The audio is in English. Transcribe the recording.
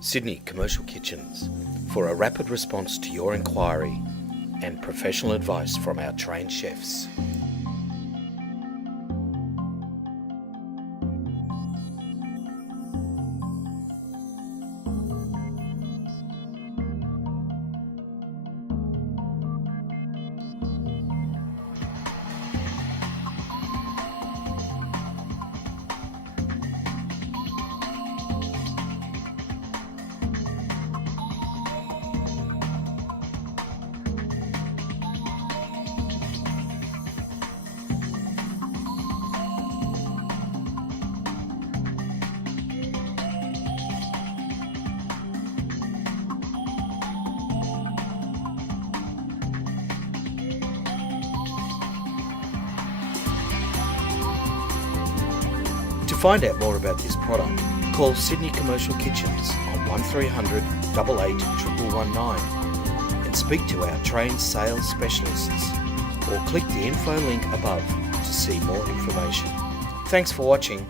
Sydney Commercial Kitchens, for a rapid response to your inquiry and professional advice from our trained chefs. To find out more about this product, call Sydney Commercial Kitchens on 1300 88 1119 and speak to our trained sales specialists, or click the info link above to see more information. Thanks for watching.